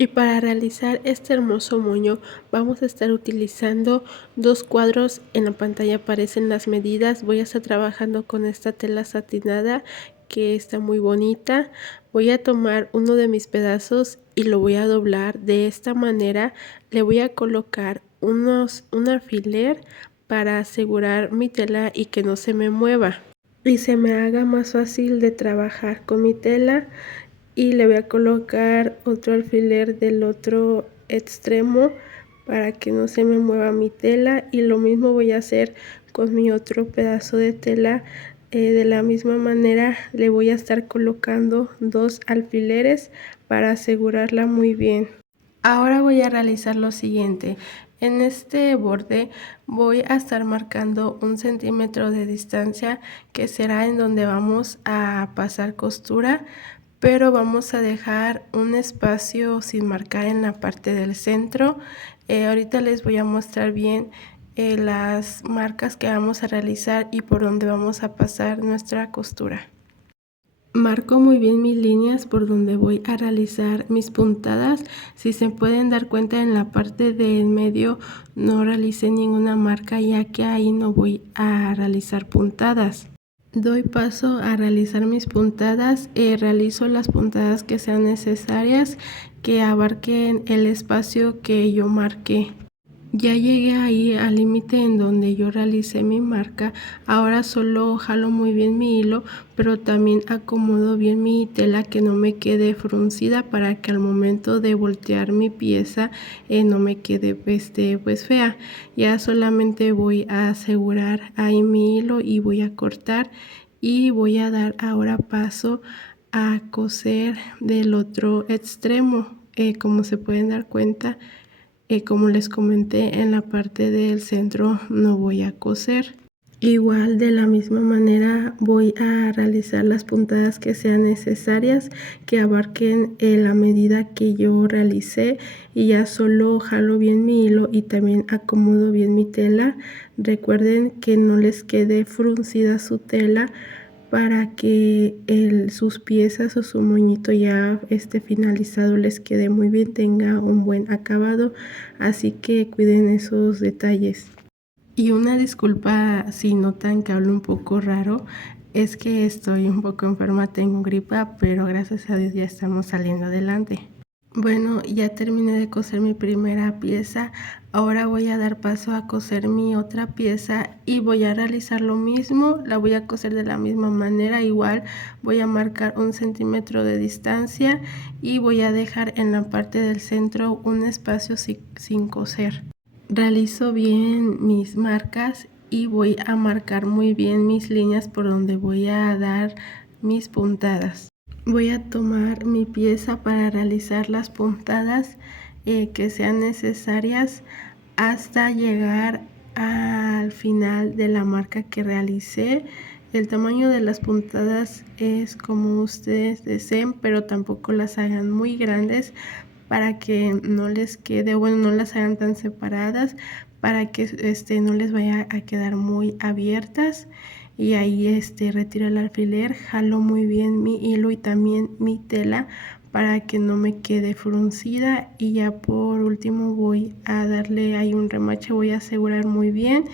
Y para realizar este hermoso moño vamos a estar utilizando 2 cuadros. En la pantalla aparecen las medidas. Voy a estar trabajando con esta tela satinada que está muy bonita. Voy a tomar uno de mis pedazos y lo voy a doblar de esta manera. Le voy a colocar un alfiler para asegurar mi tela y que no se me mueva y se me haga más fácil de trabajar con mi tela. Y le voy a colocar otro alfiler del otro extremo para que no se me mueva mi tela, y lo mismo voy a hacer con mi otro pedazo de tela. De la misma manera le voy a estar colocando 2 alfileres para asegurarla muy bien. Ahora voy a realizar lo siguiente. En este borde voy a estar marcando 1 centímetro de distancia, que será en donde vamos a pasar costura, pero vamos a dejar un espacio sin marcar en la parte del centro. Ahorita les voy a mostrar bien las marcas que vamos a realizar y por donde vamos a pasar nuestra costura. Marco muy bien mis líneas por donde voy a realizar mis puntadas. Si se pueden dar cuenta, en la parte del medio no realicé ninguna marca, ya que ahí no voy a realizar puntadas. Doy paso a realizar mis puntadas. Realizo las puntadas que sean necesarias, que abarquen el espacio que yo marqué. Ya llegué ahí al límite en donde yo realicé mi marca. Ahora solo jalo muy bien mi hilo, pero también acomodo bien mi tela, que no me quede fruncida, para que al momento de voltear mi pieza no me quede pues fea. Ya solamente voy a asegurar ahí mi hilo y voy a cortar, y voy a dar ahora paso a coser del otro extremo. Como se pueden dar cuenta, como les comenté, en la parte del centro no voy a coser. Igual, de la misma manera, voy a realizar las puntadas que sean necesarias, que abarquen la medida que yo realicé, y ya solo jalo bien mi hilo y también acomodo bien mi tela. Recuerden que no les quede fruncida su tela, para que sus piezas o su moñito ya esté finalizado les quede muy bien, tenga un buen acabado. Así que cuiden esos detalles. Y una disculpa si notan que hablo un poco raro, es que estoy un poco enferma, tengo gripa, pero gracias a Dios ya estamos saliendo adelante. Bueno, ya terminé de coser mi primera pieza. Ahora voy a dar paso a coser mi otra pieza y voy a realizar lo mismo. La voy a coser de la misma manera. Igual voy a marcar 1 centímetro de distancia y voy a dejar en la parte del centro un espacio sin coser. Realizo bien mis marcas y voy a marcar muy bien mis líneas por donde voy a dar mis puntadas. Voy a tomar mi pieza para realizar las puntadas que sean necesarias hasta llegar al final de la marca que realicé. El tamaño de las puntadas es como ustedes deseen, pero tampoco las hagan muy grandes, para que no les quede, bueno, no las hagan tan separadas, para que no les vaya a quedar muy abiertas. Y ahí retiro el alfiler, jalo muy bien mi hilo y también mi tela, para que no me quede fruncida. Y ya por último voy a darle ahí un remache, voy a asegurar muy bien,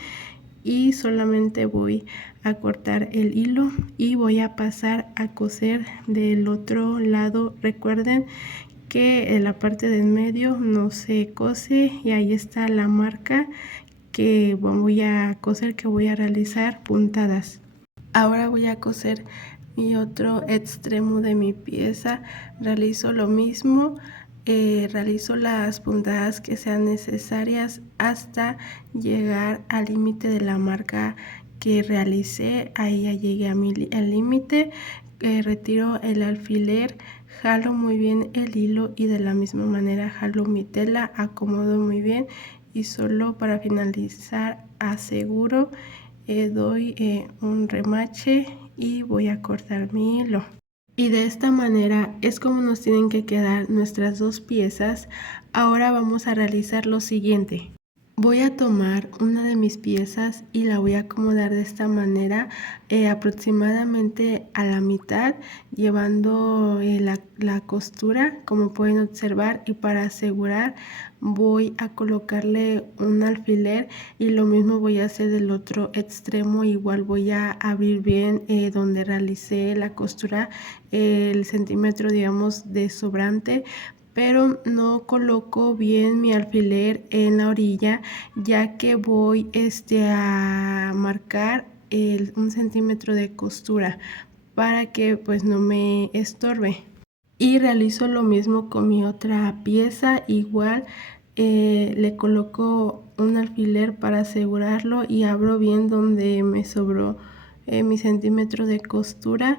y solamente voy a cortar el hilo y voy a pasar a coser del otro lado. Recuerden que en la parte del medio no se cose, y ahí está la marca que voy a coser, que voy a realizar puntadas. Ahora voy a coser mi otro extremo de mi pieza. Realizo lo mismo, realizo las puntadas que sean necesarias hasta llegar al límite de la marca que realicé. Ahí ya llegué al límite. Retiro el alfiler, jalo muy bien el hilo y de la misma manera jalo mi tela, acomodo muy bien, y solo para finalizar aseguro, doy un remache y voy a cortar mi hilo. Y de esta manera es como nos tienen que quedar nuestras 2 piezas. Ahora vamos a realizar lo siguiente. Voy a tomar una de mis piezas y la voy a acomodar de esta manera, aproximadamente a la mitad, llevando la costura, como pueden observar, y para asegurar voy a colocarle un alfiler y lo mismo voy a hacer del otro extremo. Igual voy a abrir bien donde realicé la costura, el centímetro, digamos, de sobrante, pero no coloco bien mi alfiler en la orilla, ya que voy a marcar un centímetro de costura para que pues no me estorbe. Y realizo lo mismo con mi otra pieza. Igual le coloco un alfiler para asegurarlo y abro bien donde me sobró mi centímetro de costura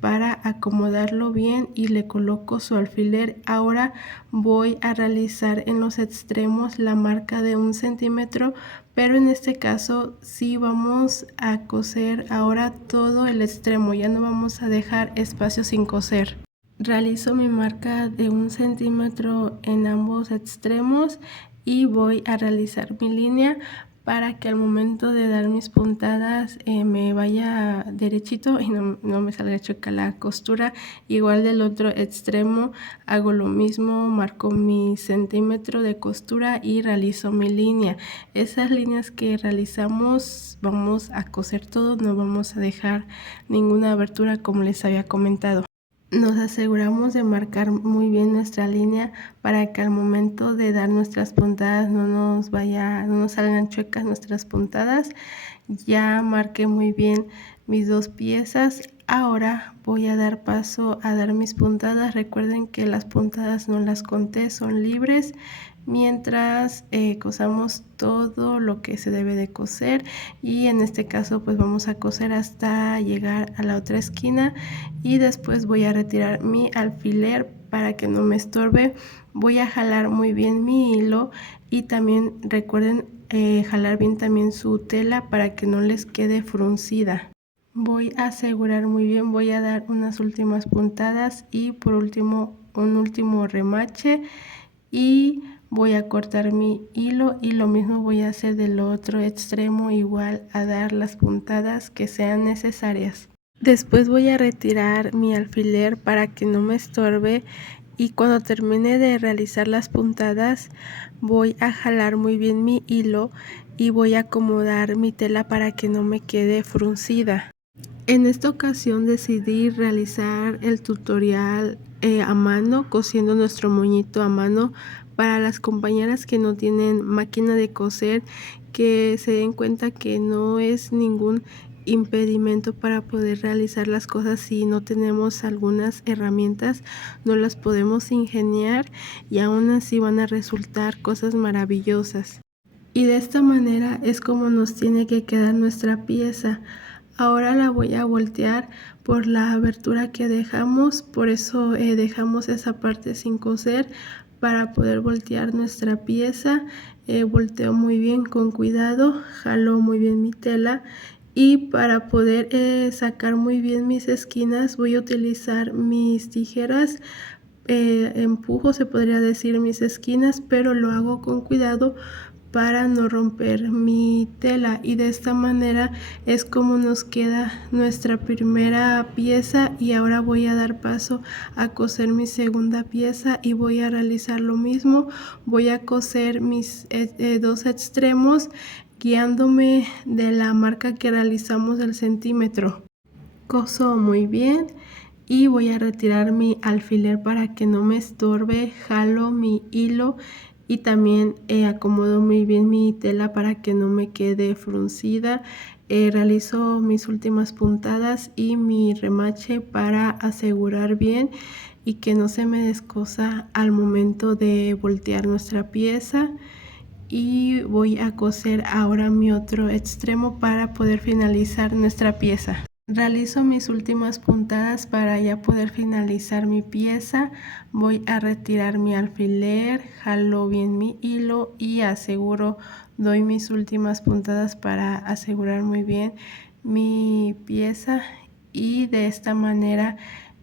para acomodarlo bien y le coloco su alfiler. Ahora voy a realizar en los extremos la marca de un centímetro, pero en este caso sí vamos a coser ahora todo el extremo, ya no vamos a dejar espacio sin coser. Realizo mi marca de un centímetro en ambos extremos y voy a realizar mi línea para que al momento de dar mis puntadas me vaya derechito y no me salga chueca la costura. Igual del otro extremo hago lo mismo, marco mi centímetro de costura y realizo mi línea. Esas líneas que realizamos vamos a coser todo, no vamos a dejar ninguna abertura, como les había comentado. Nos aseguramos de marcar muy bien nuestra línea para que al momento de dar nuestras puntadas no nos salgan chuecas nuestras puntadas. Ya marqué muy bien mis dos piezas. Ahora voy a dar paso a dar mis puntadas. Recuerden que las puntadas no las conté, son libres, mientras cosamos todo lo que se debe de coser. Y en este caso pues vamos a coser hasta llegar a la otra esquina y después voy a retirar mi alfiler para que no me estorbe. Voy a jalar muy bien mi hilo y también recuerden jalar bien también su tela para que no les quede fruncida. Voy a asegurar muy bien, voy a dar unas últimas puntadas y por último un último remache y voy a cortar mi hilo y lo mismo voy a hacer del otro extremo, igual a dar las puntadas que sean necesarias. Después voy a retirar mi alfiler para que no me estorbe y cuando termine de realizar las puntadas voy a jalar muy bien mi hilo y voy a acomodar mi tela para que no me quede fruncida. En esta ocasión decidí realizar el tutorial a mano, cosiendo nuestro moñito a mano. Para las compañeras que no tienen máquina de coser, que se den cuenta que no es ningún impedimento para poder realizar las cosas. Si no tenemos algunas herramientas, no las podemos ingeniar y aún así van a resultar cosas maravillosas. Y de esta manera es como nos tiene que quedar nuestra pieza. Ahora la voy a voltear por la abertura que dejamos, por eso dejamos esa parte sin coser para poder voltear nuestra pieza. Volteo muy bien con cuidado, jalo muy bien mi tela y para poder sacar muy bien mis esquinas voy a utilizar mis tijeras. Empujo, se podría decir, mis esquinas, pero lo hago con cuidado para no romper mi tela y de esta manera es como nos queda nuestra primera pieza. Y ahora voy a dar paso a coser mi segunda pieza y voy a realizar lo mismo. Voy a coser mis dos extremos guiándome de la marca que realizamos del centímetro. Coso muy bien y voy a retirar mi alfiler para que no me estorbe, jalo mi hilo y también acomodo muy bien mi tela para que no me quede fruncida. Realizo mis últimas puntadas y mi remache para asegurar bien y que no se me descosa al momento de voltear nuestra pieza. Y voy a coser ahora mi otro extremo para poder finalizar nuestra pieza. Realizo mis últimas puntadas para ya poder finalizar mi pieza. Voy a retirar mi alfiler, jalo bien mi hilo y aseguro, doy mis últimas puntadas para asegurar muy bien mi pieza y de esta manera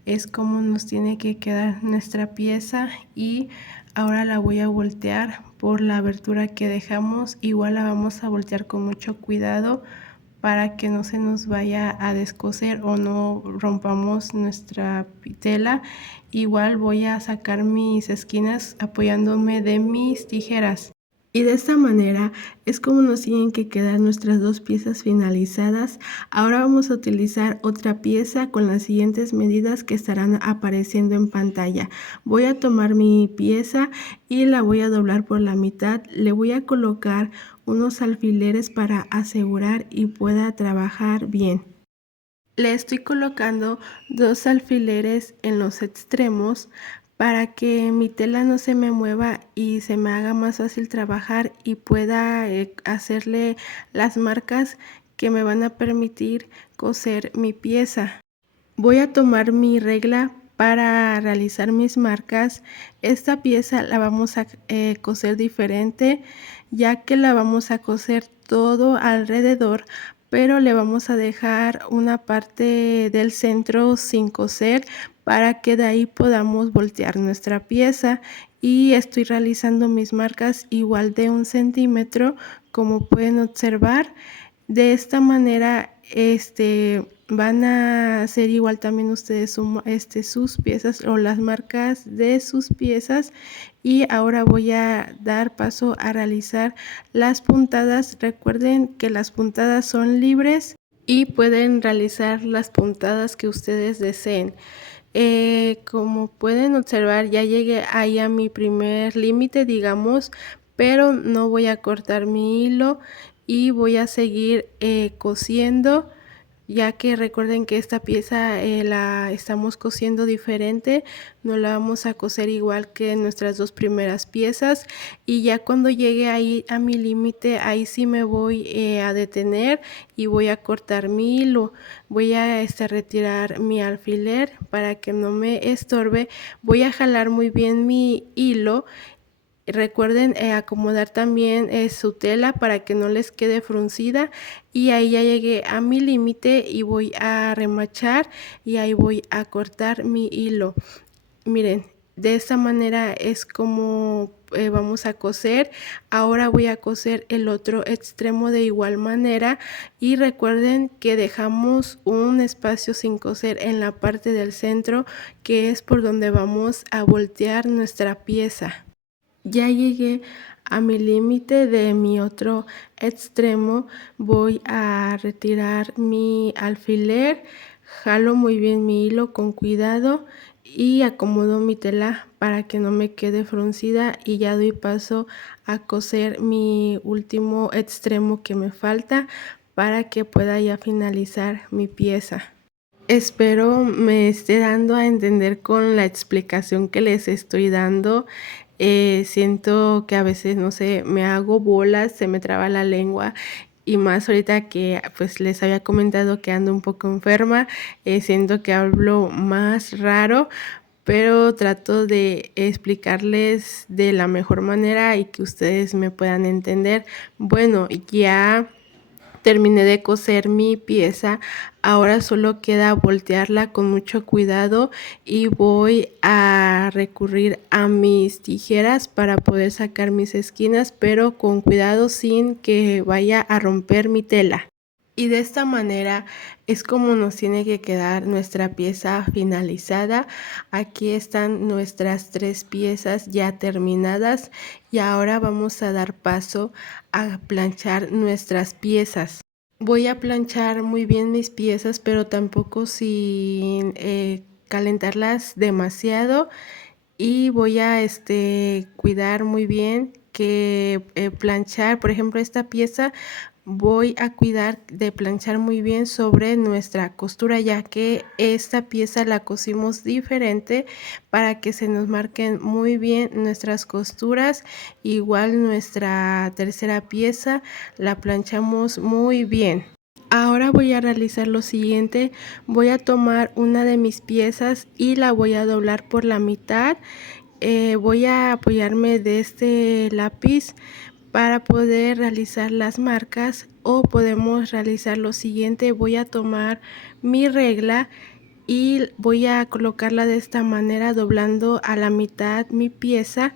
es como nos tiene que quedar nuestra pieza. Y Ahora la voy a voltear por la abertura que dejamos. Igual la vamos a voltear con mucho cuidado para que no se nos vaya a descoser o no rompamos nuestra tela. Igual voy a sacar mis esquinas apoyándome de mis tijeras. Y de esta manera es como nos tienen que quedar nuestras dos piezas finalizadas. Ahora vamos a utilizar otra pieza con las siguientes medidas que estarán apareciendo en pantalla. Voy a tomar mi pieza y la voy a doblar por la mitad. Le voy a colocar unos alfileres para asegurar y pueda trabajar bien. Le estoy colocando dos alfileres en los extremos para que mi tela no se me mueva y se me haga más fácil trabajar y pueda hacerle las marcas que me van a permitir coser mi pieza. Voy a tomar mi regla para realizar mis marcas. Esta pieza la vamos a coser diferente, ya que la vamos a coser todo alrededor, pero le vamos a dejar una parte del centro sin coser para que de ahí podamos voltear nuestra pieza. Y estoy realizando mis marcas igual de 1 centímetro, como pueden observar. De esta manera van a hacer igual también ustedes sus piezas o las marcas de sus piezas. Y ahora voy a dar paso a realizar las puntadas. Recuerden que las puntadas son libres y pueden realizar las puntadas que ustedes deseen. Como pueden observar, ya llegué ahí a mi primer límite, digamos, pero no voy a cortar mi hilo y voy a seguir cosiendo, ya que recuerden que esta pieza la estamos cosiendo diferente, no la vamos a coser igual que nuestras dos primeras piezas. Y ya cuando llegue ahí a mi límite, ahí sí me voy a detener y voy a cortar mi hilo. Voy a retirar mi alfiler para que no me estorbe. Voy a jalar muy bien mi hilo. Recuerden acomodar también su tela para que no les quede fruncida. Y ahí ya llegué a mi límite y voy a remachar y ahí voy a cortar mi hilo. Miren, de esta manera es como vamos a coser. Ahora voy a coser el otro extremo de igual manera y recuerden que dejamos un espacio sin coser en la parte del centro, que es por donde vamos a voltear nuestra pieza. Ya llegué a mi límite de mi otro extremo. Voy a retirar mi alfiler, jalo muy bien mi hilo con cuidado y acomodo mi tela para que no me quede fruncida, y ya doy paso a coser mi último extremo que me falta para que pueda ya finalizar mi pieza. Espero me esté dando a entender con la explicación que les estoy dando. Siento que a veces, no sé, me hago bolas, se me traba la lengua, y más ahorita que pues les había comentado que ando un poco enferma. Siento que hablo más raro, pero trato de explicarles de la mejor manera y que ustedes me puedan entender. Bueno, ya terminé de coser mi pieza. Ahora solo queda voltearla con mucho cuidado y voy a recurrir a mis tijeras para poder sacar mis esquinas, pero con cuidado sin que vaya a romper mi tela. Y de esta manera es como nos tiene que quedar nuestra pieza finalizada. Aquí están nuestras 3 piezas ya terminadas y ahora vamos a dar paso a planchar nuestras piezas. Voy a planchar muy bien mis piezas, pero tampoco sin calentarlas demasiado, y voy a cuidar muy bien que planchar, por ejemplo, esta pieza voy a cuidar de planchar muy bien sobre nuestra costura, ya que esta pieza la cosimos diferente para que se nos marquen muy bien nuestras costuras. Igual nuestra tercera pieza la planchamos muy bien. Ahora voy a realizar lo siguiente. Voy a tomar una de mis piezas y la voy a doblar por la mitad. Voy a apoyarme de este lápiz para poder realizar las marcas, o podemos realizar lo siguiente. Voy a tomar mi regla y voy a colocarla de esta manera, doblando a la mitad mi pieza,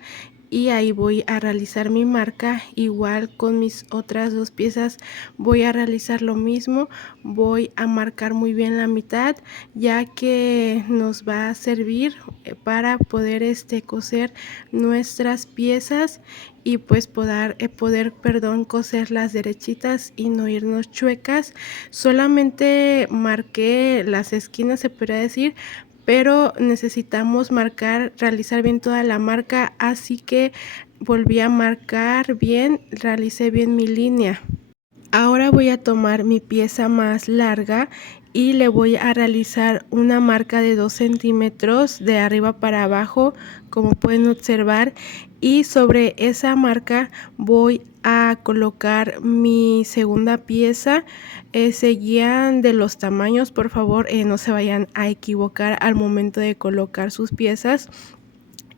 y ahí voy a realizar mi marca. Igual con mis otras dos piezas voy a realizar lo mismo, voy a marcar muy bien la mitad, ya que nos va a servir para poder coser nuestras piezas y pues poder coserlas derechitas y no irnos chuecas. Solamente marqué las esquinas, se podría decir, pero necesitamos realizar bien toda la marca, así que volví a marcar bien, realicé bien mi línea. Ahora voy a tomar mi pieza más larga y le voy a realizar una marca de 2 centímetros de arriba para abajo, como pueden observar, y sobre esa marca voy a colocar mi segunda pieza. Se guían de los tamaños, por favor, no se vayan a equivocar al momento de colocar sus piezas.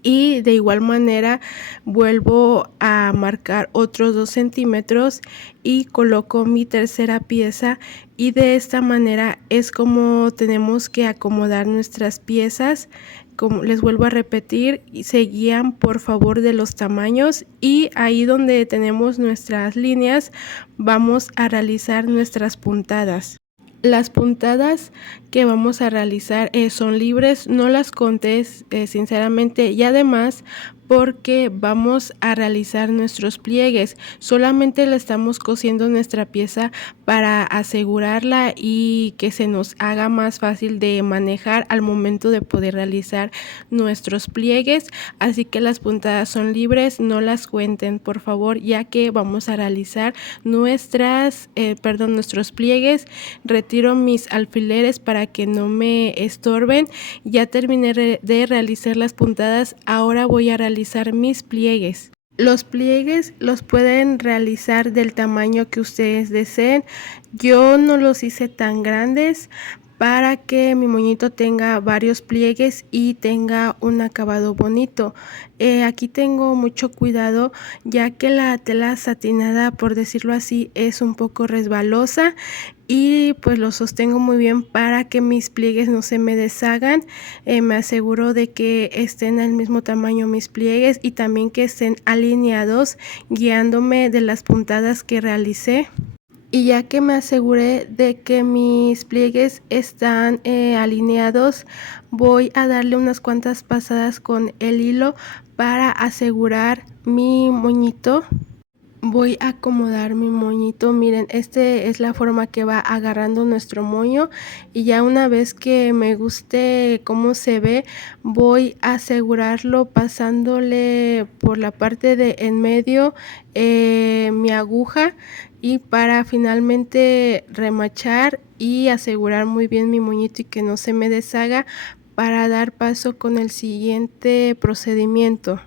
Y de igual manera vuelvo a marcar otros 2 centímetros y coloco mi tercera pieza, y de esta manera es como tenemos que acomodar nuestras piezas. Como les vuelvo a repetir, se guían por favor de los tamaños, y ahí donde tenemos nuestras líneas vamos a realizar nuestras puntadas. Las puntadas que vamos a realizar son libres, no las conté sinceramente, y además porque vamos a realizar nuestros pliegues. Solamente le estamos cosiendo nuestra pieza para asegurarla y que se nos haga más fácil de manejar al momento de poder realizar nuestros pliegues. Así que las puntadas son libres, no las cuenten por favor, ya que vamos a realizar nuestros pliegues. Retiro mis alfileres para que no me estorben. Ya terminé de realizar las puntadas, ahora voy a realizar mis pliegues. Los pliegues los pueden realizar del tamaño que ustedes deseen. Yo no los hice tan grandes para que mi moñito tenga varios pliegues y tenga un acabado bonito. Aquí tengo mucho cuidado, ya que la tela satinada, por decirlo así, es un poco resbalosa, y pues lo sostengo muy bien para que mis pliegues no se me deshagan. Me aseguro de que estén al mismo tamaño mis pliegues y también que estén alineados, guiándome de las puntadas que realicé. Y ya que me aseguré de que mis pliegues están alineados, voy a darle unas cuantas pasadas con el hilo para asegurar mi moñito. Voy a acomodar mi moñito, miren, es la forma que va agarrando nuestro moño, y ya una vez que me guste cómo se ve, voy a asegurarlo pasándole por la parte de en medio mi aguja, y para finalmente remachar y asegurar muy bien mi moñito y que no se me deshaga, para dar paso con el siguiente procedimiento.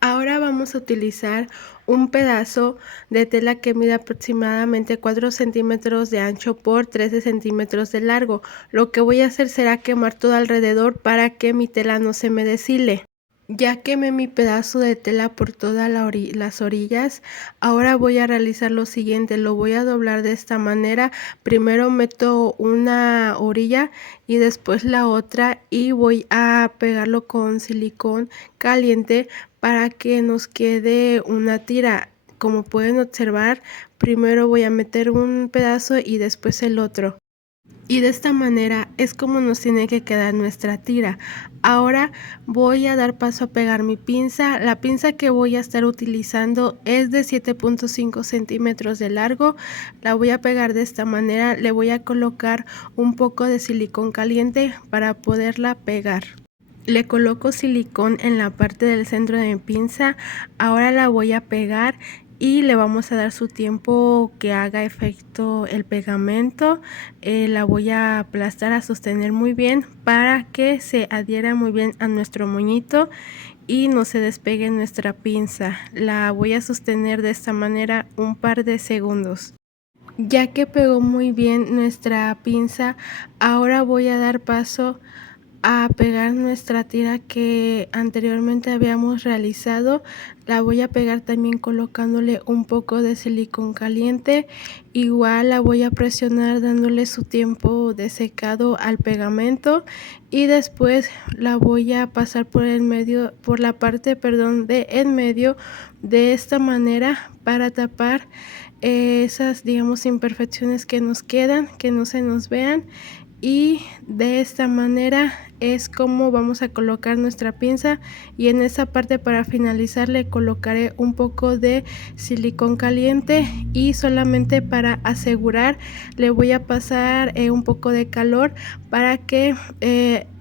Ahora vamos a utilizar un pedazo de tela que mide aproximadamente 4 centímetros de ancho por 13 centímetros de largo. Lo que voy a hacer será quemar todo alrededor para que mi tela no se me deshile. Ya quemé mi pedazo de tela por todas las orillas. Ahora voy a realizar lo siguiente, lo voy a doblar de esta manera. Primero meto una orilla y después la otra, y voy a pegarlo con silicón caliente para que nos quede una tira. Como pueden observar, primero voy a meter un pedazo y después el otro. Y de esta manera es como nos tiene que quedar nuestra tira. Ahora voy a dar paso a pegar mi pinza. La pinza que voy a estar utilizando es de 7.5 centímetros de largo. La voy a pegar de esta manera. Le voy a colocar un poco de silicón caliente para poderla pegar. Le coloco silicón en la parte del centro de mi pinza. Ahora la voy a pegar y le vamos a dar su tiempo que haga efecto el pegamento. La voy a aplastar, a sostener muy bien para que se adhiera muy bien a nuestro moñito y no se despegue nuestra pinza. La voy a sostener de esta manera un par de segundos. Ya que pegó muy bien nuestra pinza, ahora voy a dar paso a pegar nuestra tira que anteriormente habíamos realizado. La voy a pegar también colocándole un poco de silicón caliente. Igual la voy a presionar dándole su tiempo de secado al pegamento y después la voy a pasar por el medio, por la parte, perdón, de en medio de esta manera para tapar esas, digamos, imperfecciones que nos quedan, que no se nos vean. Y de esta manera es como vamos a colocar nuestra pinza, y en esa parte para finalizar le colocaré un poco de silicón caliente y solamente para asegurar le voy a pasar un poco de calor para que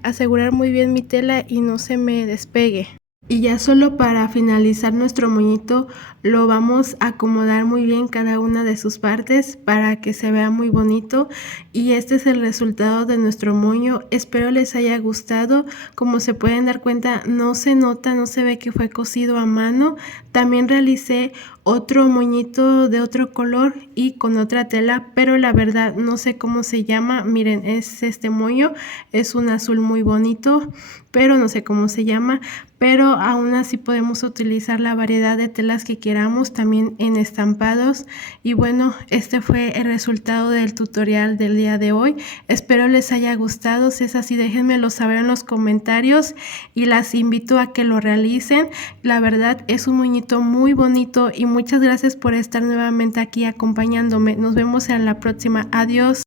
asegurar muy bien mi tela y no se me despegue. Y ya solo para finalizar nuestro moñito lo vamos a acomodar muy bien cada una de sus partes para que se vea muy bonito, y este es el resultado de nuestro moño. Espero les haya gustado. Como se pueden dar cuenta, no se nota, no se ve que fue cosido a mano. También realicé otro moñito de otro color y con otra tela, pero la verdad no sé cómo se llama. Miren, es este moño, es un azul muy bonito, pero no sé cómo se llama. Pero aún así podemos utilizar la variedad de telas que queramos, también en estampados. Y bueno, este fue el resultado del tutorial del día de hoy. Espero les haya gustado. Si es así, déjenmelo saber en los comentarios y las invito a que lo realicen. La verdad es un moñito muy bonito y muchas gracias por estar nuevamente aquí acompañándome. Nos vemos en la próxima. Adiós.